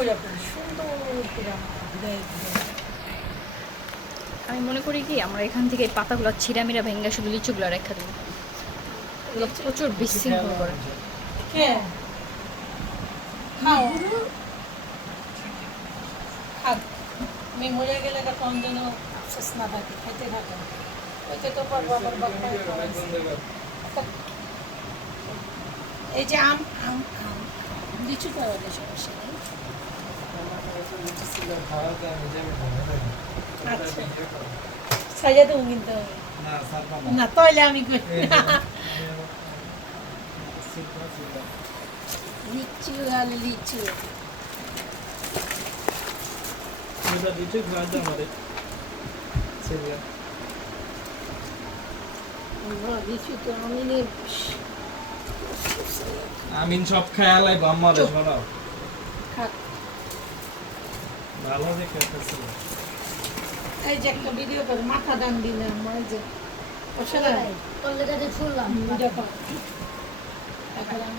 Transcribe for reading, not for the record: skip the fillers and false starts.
করে সুন্দর করে আমি মনে করি কি আমরা এখান থেকে এই পাতাগুলো ছিঁড়ামিরা ভেঙ্গা শুধু লিচুগুলো রেখা দিই, এগুলো প্রচুর বিশৃঙ্খল করে। হ্যাঁ খাও খাক মেয়ে মরে গেলে তখন যেন আফসোস না থাকে, খাইতে থাকে। ওইটা তো পারবো আবার বাপ্পায় খাওয়াইছে। এই যে আম আম আম লিচু পাওয়া যায় সমস্যা নেই। আচ্ছা সাজা দেবো কিন্তু না তাহলে আমি করি লিচু আর লিচু লিচু তো আমি আমিন সব খেয়ালাই বাম্মারে সরাও খাক। ভালো দেখে একটা ছিল। এই যে একটা ভিডিও করে মাথা ডান দিলাম ওই যে ওসলা কলকাতাতে শুনলাম দেখো এখন আমরা